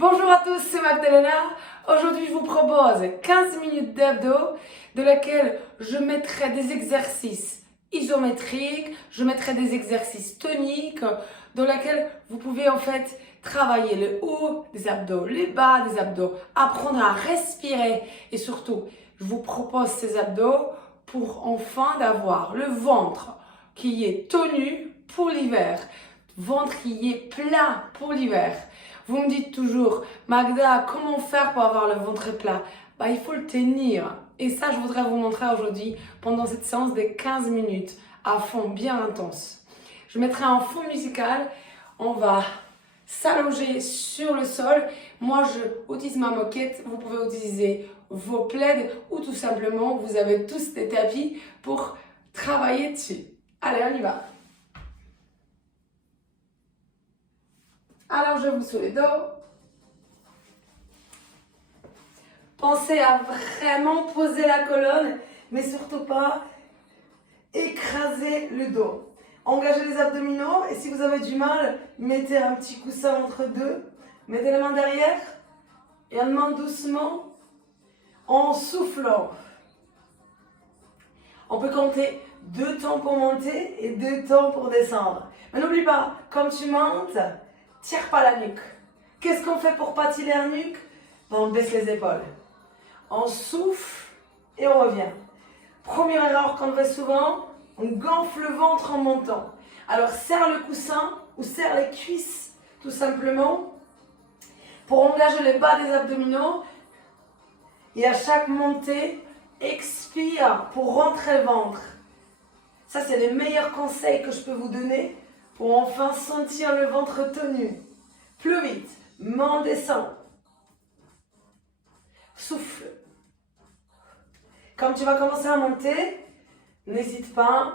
Bonjour à tous, c'est Magdalena. Aujourd'hui, je vous propose 15 minutes d'abdos de laquelle je mettrai des exercices isométriques, je mettrai des exercices toniques dans laquelle vous pouvez en fait travailler le haut des abdos, les bas des abdos, apprendre à respirer et surtout, je vous propose ces abdos pour enfin d'avoir le ventre qui est tenu pour l'hiver, ventre qui est plat pour l'hiver. Vous me dites toujours, Magda, comment faire pour avoir le ventre plat? Il faut le tenir. Et ça, je voudrais vous montrer aujourd'hui pendant cette séance de 15 minutes à fond, bien intense. Je mettrai un fond musical. On va s'allonger sur le sol. Moi, je utilise ma moquette. Vous pouvez utiliser vos plaids ou tout simplement, vous avez tous des tapis pour travailler dessus. Allez, on y va. Allongez-vous sur le dos. Pensez à vraiment poser la colonne, mais surtout pas écraser le dos. Engagez les abdominaux et si vous avez du mal, mettez un petit coussin entre deux. Mettez les mains derrière et on demande doucement en soufflant. On peut compter 2 temps pour monter et 2 temps pour descendre. Mais n'oublie pas, comme tu montes, tire pas la nuque. Qu'est-ce qu'on fait pour pas tirer la nuque? On baisse les épaules. On souffle et on revient. Première erreur qu'on fait souvent, on gonfle le ventre en montant. Alors serre le coussin ou serre les cuisses tout simplement pour engager les bas des abdominaux. Et à chaque montée, expire pour rentrer le ventre. Ça, c'est les meilleurs conseils que je peux vous donner pour enfin sentir le ventre tenu. Plus vite, main descend. Souffle. Quand tu vas commencer à monter, n'hésite pas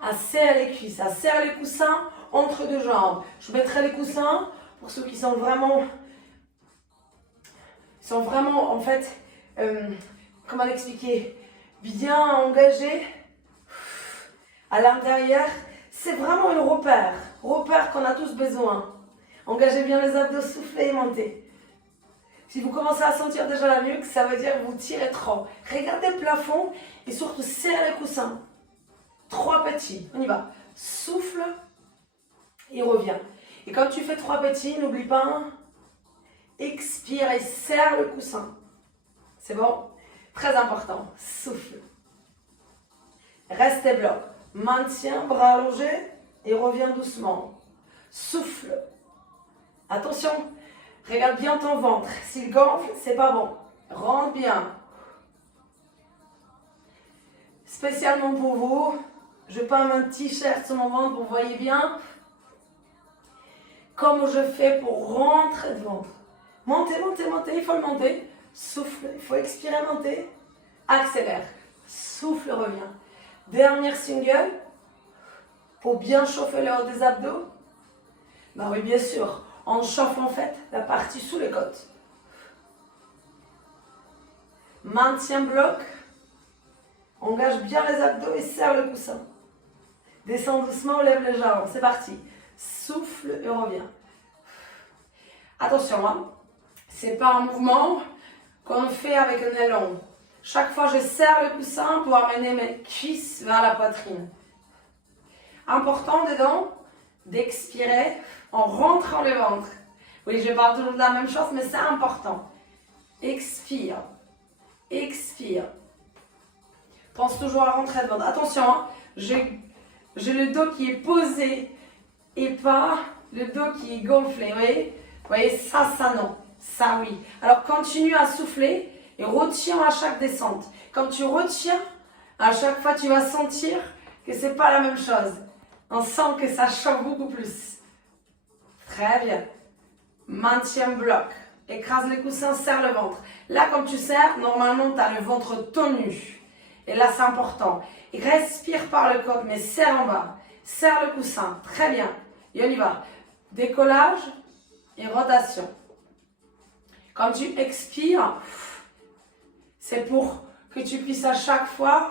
à serrer les cuisses, à serrer les coussins entre deux jambes. Je mettrai les coussins pour ceux qui sont vraiment en fait, comment l'expliquer, bien engagés à l'intérieur. C'est vraiment un repère qu'on a tous besoin. Engagez bien les abdos, soufflez et montez. Si vous commencez à sentir déjà la nuque, ça veut dire que vous tirez trop. Regardez le plafond et surtout serrez les coussins. 3 petits, on y va. Souffle et reviens. Et quand tu fais 3 petits, n'oublie pas, expire et serre le coussin. C'est bon? Très important. Souffle. Restez bloc. Maintiens, bras allongés et reviens doucement. Souffle. Attention, regarde bien ton ventre. S'il gonfle, c'est pas bon. Rentre bien. Spécialement pour vous, je peins un t-shirt sur mon ventre, vous voyez bien. Comment je fais pour rentrer de ventre. Montez, montez, montez, il faut le monter. Souffle, il faut expirer, monter. Accélère. Souffle, reviens. Dernière single. Pour bien chauffer le haut des abdos. Oui, bien sûr. On chauffe en fait la partie sous les côtes. Maintien bloc. Engage bien les abdos et serre le coussin. Descends doucement, lève les jambes. C'est parti. Souffle et reviens. Attention, hein. C'est pas un mouvement qu'on fait avec un élan. Chaque fois, je serre le coussin pour amener mes cuisses vers la poitrine. Important dedans d'expirer en rentrant le ventre. Oui, je parle toujours de la même chose, mais c'est important. Expire. Expire. Pense toujours à rentrer de ventre. Attention, hein, j'ai le dos qui est posé et pas le dos qui est gonflé. Vous voyez, ça non. Ça, oui. Alors, continue à souffler et retiens à chaque descente. Quand tu retiens, à chaque fois, tu vas sentir que ce n'est pas la même chose. On sent que ça chauffe beaucoup plus. Très bien. Maintiens bloc. Écrase les coussins, serre le ventre. Là, comme tu serres, normalement, tu as le ventre tenu. Et là, c'est important. Et respire par le côte, mais serre en bas. Serre le coussin. Très bien. Et on y va. Décollage et rotation. Quand tu expires, c'est pour que tu puisses à chaque fois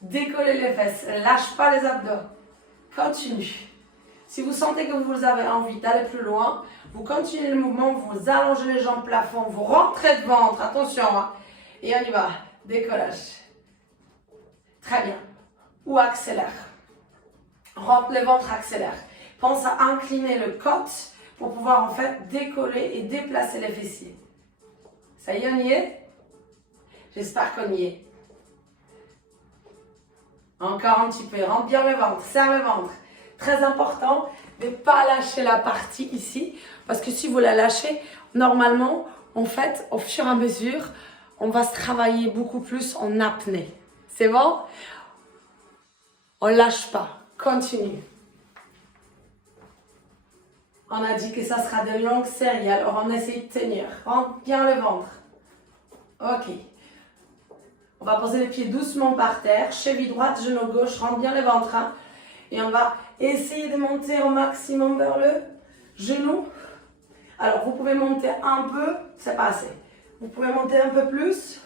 décoller les fesses. Lâche pas les abdos. Continue. Si vous sentez que vous avez envie d'aller plus loin, Vous continuez le mouvement, vous allongez les jambes plafond, vous rentrez de ventre, attention, hein. Et on y va, décollage. Très bien. Ou accélère. Rentre le ventre, accélère. Pense à incliner le côte pour pouvoir en fait décoller et déplacer les fessiers. Ça y est, on y est? J'espère qu'on y est. Encore un petit peu. Rentre bien le ventre, serre le ventre. Très important de ne pas lâcher la partie ici. Parce que si vous la lâchez, normalement, en fait, au fur et à mesure, on va se travailler beaucoup plus en apnée. C'est bon? On ne lâche pas. Continue. On a dit que ça sera de longues séries, alors on essaie de tenir. Rentre bien le ventre. Ok. On va poser les pieds doucement par terre. Cheville droite, genou gauche, rentre bien le ventre. Hein. Et on va essayer de monter au maximum vers le genou. Alors, vous pouvez monter un peu, c'est pas assez. Vous pouvez monter un peu plus,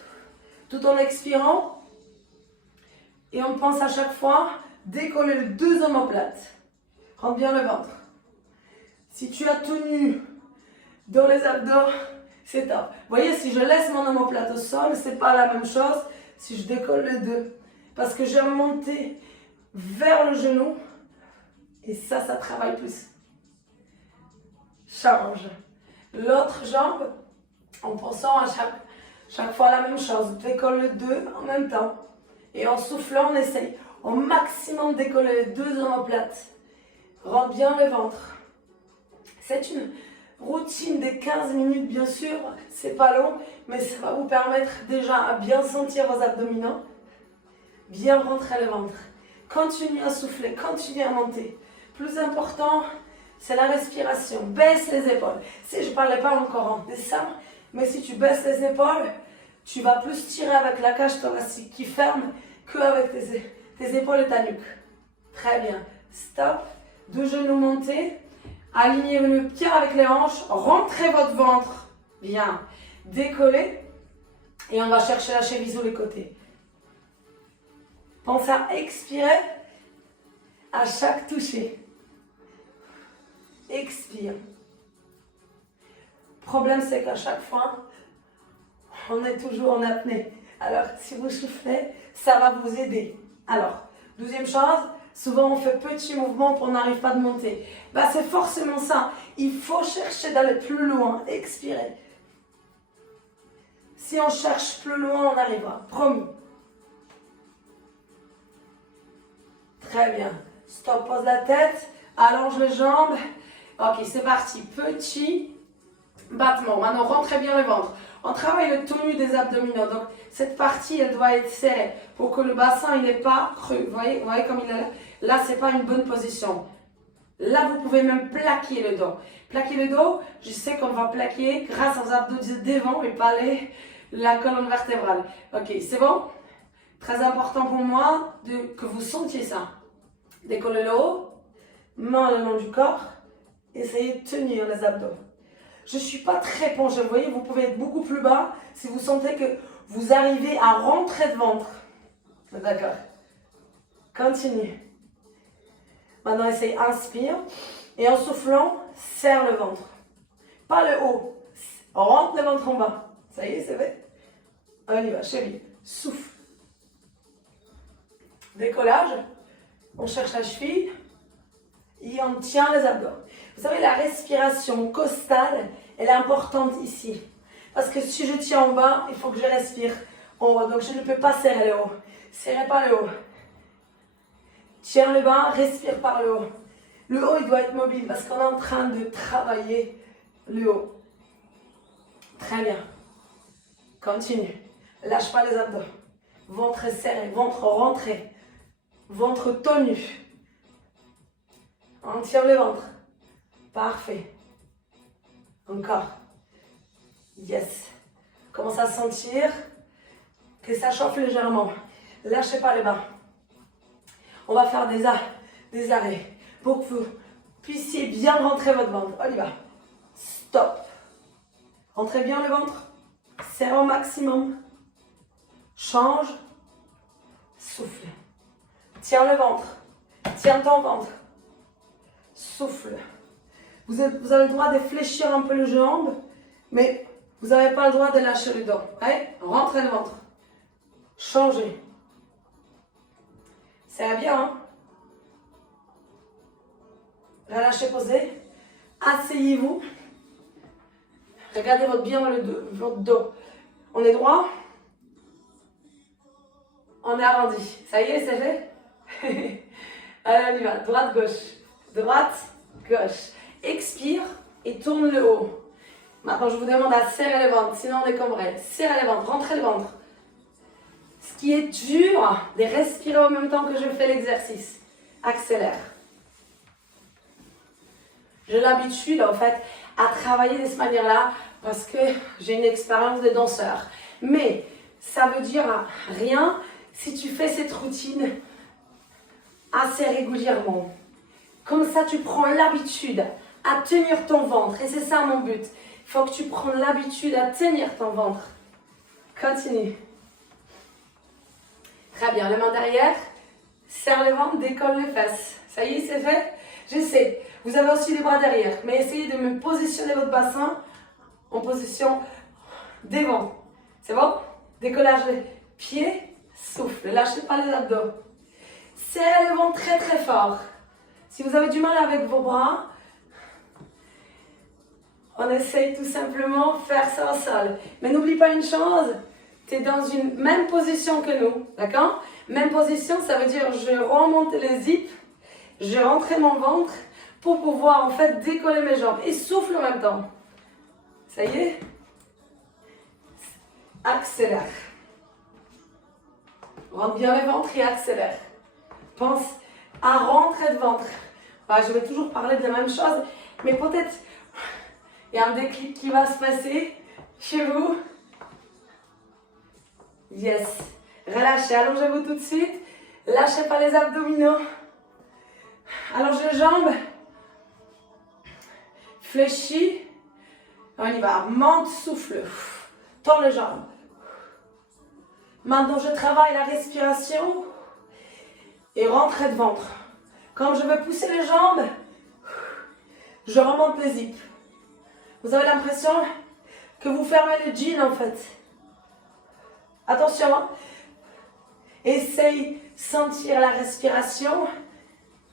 tout en expirant. Et on pense à chaque fois décoller les deux omoplates. Rentre bien le ventre. Si tu as tout nu dans les abdos, c'est top. Vous voyez, si je laisse mon omoplate au sol, c'est pas la même chose si je décolle les deux. Parce que je vais monter vers le genou. Et ça travaille plus. Change. L'autre jambe, en pensant à chaque fois la même chose. Décolle les deux en même temps. Et en soufflant, on essaye au maximum de décoller les deux omoplates. Rentre bien le ventre. C'est une routine de 15 minutes, bien sûr. C'est pas long, mais ça va vous permettre déjà à bien sentir vos abdominaux. Bien rentrer le ventre. Continuez à souffler, continuez à monter. Plus important, c'est la respiration. Baisse les épaules. Si je ne parlais pas encore de ça, mais si tu baisses les épaules, tu vas plus tirer avec la cage thoracique qui ferme qu'avec tes épaules et ta nuque. Très bien. Stop. Deux genoux montés. Alignez le pied avec les hanches. Rentrez votre ventre. Bien. Décollez. Et on va chercher la cheville sur les côtés. Pensez à expirer à chaque toucher. Expire. Le problème, c'est qu'à chaque fois, on est toujours en apnée. Alors, si vous soufflez, ça va vous aider. Alors, deuxième chose, souvent on fait petits mouvements pour n'arrive pas de monter. Bah, c'est forcément ça. Il faut chercher d'aller plus loin. Expirer. Si on cherche plus loin, on arrivera. Promis. Très bien. Stop, pose la tête. Allonge les jambes. Ok, c'est parti. Petit battement. Maintenant, rentrez bien le ventre. On travaille le tonu des abdominaux. Donc, cette partie, elle doit être serrée pour que le bassin, il n'est pas creux. Vous voyez comme il est là? Là, ce n'est pas une bonne position. Là, vous pouvez même plaquer le dos. Plaquer le dos, je sais qu'on va plaquer grâce aux abdos devant et pas la colonne vertébrale. Ok, c'est bon? Très important pour moi que vous sentiez ça. Décollez le haut, main le long du corps. Essayez de tenir les abdos. Je ne suis pas très penchée, vous voyez, vous pouvez être beaucoup plus bas si vous sentez que vous arrivez à rentrer de ventre. D'accord. Continue. Maintenant, essayez, inspire. Et en soufflant, serre le ventre. Pas le haut. Rentre le ventre en bas. Ça y est, c'est fait. On y va, chérie. Souffle. Décollage. On cherche la cheville. Et on tient les abdos. Vous savez, la respiration costale, elle est importante ici. Parce que si je tiens en bas, il faut que je respire en haut. Donc, je ne peux pas serrer le haut. Serrez pas le haut. Tiens le bas, respire par le haut. Le haut, il doit être mobile parce qu'on est en train de travailler le haut. Très bien. Continue. Lâche pas les abdos. Ventre serré, ventre rentré. Ventre tenu. On tire le ventre. Parfait. Encore. Yes. Commence à sentir que ça chauffe légèrement. Lâchez pas les bras. On va faire des arrêts pour que vous puissiez bien rentrer votre ventre. On y va. Stop. Rentrez bien le ventre. Serre au maximum. Change. Souffle. Tiens le ventre. Tiens ton ventre. Souffle. Vous avez le droit de fléchir un peu les jambes, mais vous n'avez pas le droit de lâcher le dos. Allez, rentrez le ventre. Changez. Ça va bien, hein? Relâchez, posez. Asseyez-vous. Regardez bien votre dos. On est droit. On est arrondi. Ça y est, c'est fait? Allez, on y va. Droite, gauche. Droite, gauche. Expire et tourne le haut. Maintenant, je vous demande à serrer le ventre. Sinon, on est cambré. Serrez le ventre. Rentrez le ventre. Ce qui est dur, de respirer en même temps que je fais l'exercice. Accélère. J'ai l'habitude, en fait, à travailler de cette manière-là parce que j'ai une expérience de danseur. Mais ça veut dire rien si tu fais cette routine assez régulièrement. Comme ça, tu prends l'habitude à tenir ton ventre. Et c'est ça mon but. Il faut que tu prennes l'habitude à tenir ton ventre. Continue. Très bien, les mains derrière. Serre le ventre, décolle les fesses. Ça y est, c'est fait? J'essaie. Vous avez aussi les bras derrière. Mais essayez de me positionner votre bassin en position devant. C'est bon? Décollage des pieds. Souffle. Ne lâchez pas les abdos. Serrez le ventre très très fort. Si vous avez du mal avec vos bras, on essaye tout simplement de faire ça au sol. Mais n'oublie pas une chose, tu es dans une même position que nous. D'accord? Même position, ça veut dire je remonte les zips, je rentre mon ventre pour pouvoir en fait décoller mes jambes. Et souffle en même temps. Ça y est? Accélère. Rentre bien le ventre et accélère. Pense à rentrer de ventre. Je vais toujours parler de la même chose, mais peut-être il y a un déclic qui va se passer chez vous. Yes. Relâchez, allongez-vous tout de suite. Lâchez pas les abdominaux. Allongez les jambes. Fléchis. On y va. Monte, souffle. Tends les jambes. Maintenant, je travaille la respiration. Et rentrez de ventre. Quand je veux pousser les jambes, je remonte les zips. Vous avez l'impression que vous fermez le jean en fait. Attention, hein? Essaye de sentir la respiration.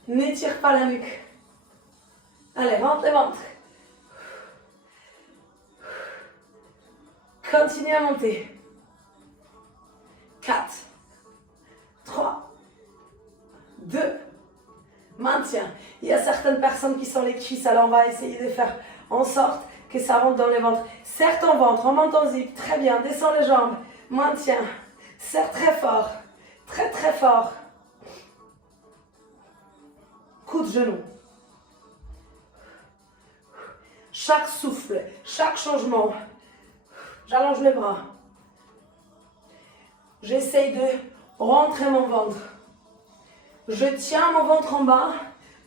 N'étire pas la nuque. Allez, rentre le ventre. Continue à monter. 4, 3, 2, maintiens. Il y a certaines personnes qui sont les cuisses, alors on va essayer de faire en sorte que ça rentre dans le ventre. Serre ton ventre, remonte ton zip, très bien, descends les jambes, maintiens. Serre très fort, très très fort. Coup de genou. Chaque souffle, chaque changement, j'allonge les bras. J'essaye de rentrer mon ventre. Je tiens mon ventre en bas,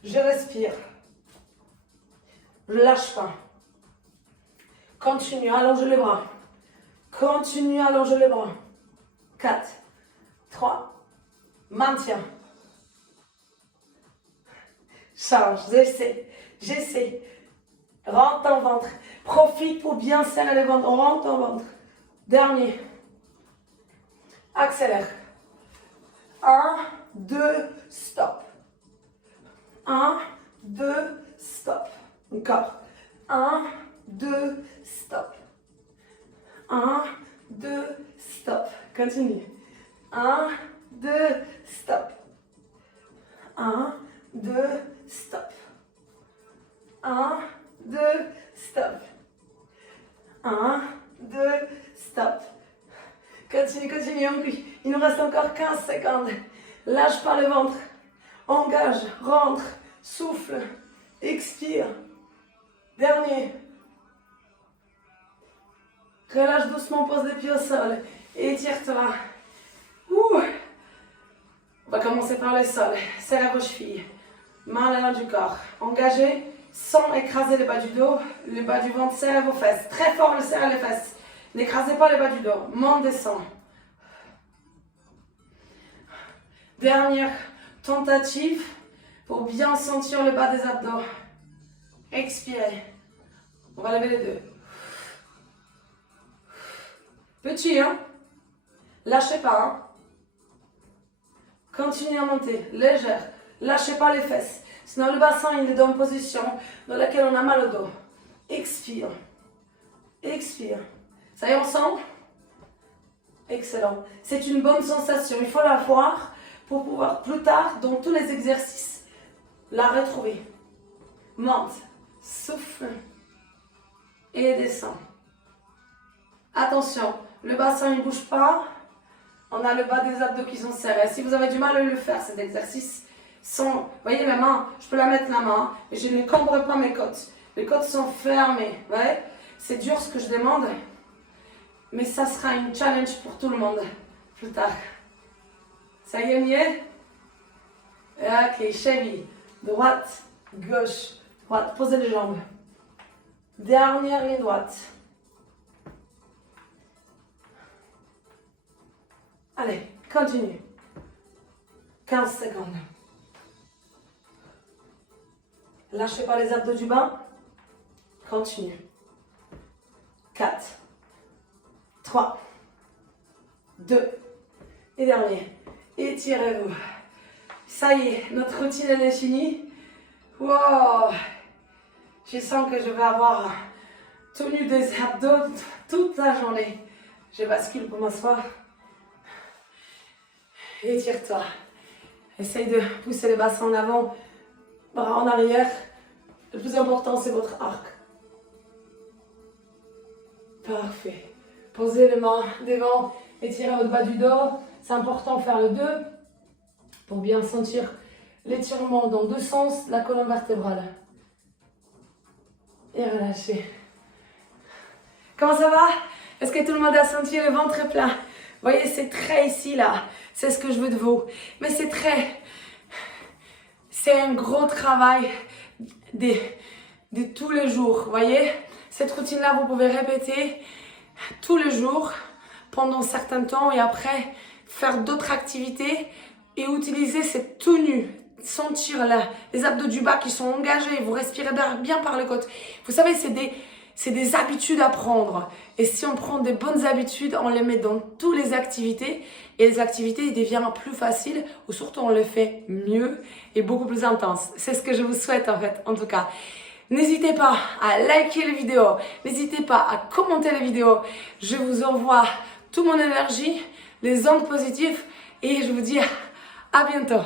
je respire. Je ne lâche pas. Continue, allonge les bras. Continue, allonge les bras. 4, 3, maintiens. Change, j'essaie. Rentre ton ventre. Profite pour bien serrer le ventre. Rentre ton ventre. Dernier. Accélère. 1, 2, stop. 1, 2, stop. Encore. 1, 2, stop. 1, 2, stop. Continue. 1, 2, stop. 1, 2, stop. 1, 2, stop. 1, 2, stop. Continue. Il nous reste encore 15 secondes. Lâche pas le ventre. Engage, rentre, souffle, expire. Dernier. Relâche doucement, pose les pieds au sol. Étire-toi. On va commencer par le sol. Serre vos chevilles. Main le long du corps. Engagez sans écraser le bas du dos. Le bas du ventre, serrez vos fesses. Très fort, serrez les fesses. N'écrasez pas le bas du dos. Monte, descend. Dernière tentative pour bien sentir le bas des abdos. Expirez. On va lever les deux. Petit, hein? Lâchez pas, hein? Continuez à monter, légère. Lâchez pas les fesses. Sinon, le bassin, il est dans une position dans laquelle on a mal au dos. Expire. Expire. Ça y est, ensemble? Excellent. C'est une bonne sensation. Il faut la voir pour pouvoir plus tard, dans tous les exercices, la retrouver. Monte, souffle et descend. Attention, le bassin ne bouge pas. On a le bas des abdos qui sont serrés. Si vous avez du mal à le faire, cet exercice, vous voyez mes mains, je peux la mettre la main, et je ne cambre pas mes côtes. Les côtes sont fermées. Vous voyez? C'est dur ce que je demande, mais ça sera une challenge pour tout le monde plus tard. Ça y est, mieux? Ok, cheville. Droite, gauche, droite. Posez les jambes. Dernière ligne droite. Allez, continue. 15 secondes. Lâchez pas les abdos du bas. Continue. 4, 3, 2, et dernier. Étirez-vous. Ça y est, notre routine elle est finie. Wow. Je sens que je vais avoir tenu des abdos toute la journée. Je bascule pour m'asseoir. Étire-toi. Essaye de pousser le bassin en avant, bras en arrière. Le plus important, c'est votre arc. Parfait. Posez les mains devant, étirez votre bas du dos. C'est important de faire le 2 pour bien sentir l'étirement dans 2 sens, la colonne vertébrale. Et relâchez. Comment ça va? Est-ce que tout le monde a senti le ventre plein? Vous voyez, c'est très ici, là. C'est ce que je veux de vous. Mais c'est très... C'est un gros travail de tous les jours. Vous voyez? Cette routine-là, vous pouvez répéter tous les jours pendant un certain temps et après faire d'autres activités et utiliser cette tenue. Sentir là, les abdos du bas qui sont engagés. Vous respirez bien par les côtes. Vous savez, c'est des habitudes à prendre. Et si on prend des bonnes habitudes, on les met dans toutes les activités. Et les activités deviennent plus faciles ou surtout on les fait mieux et beaucoup plus intenses. C'est ce que je vous souhaite en fait, en tout cas. N'hésitez pas à liker les vidéos. N'hésitez pas à commenter les vidéos. Je vous envoie toute mon énergie, les ondes positives. Et je vous dis à bientôt.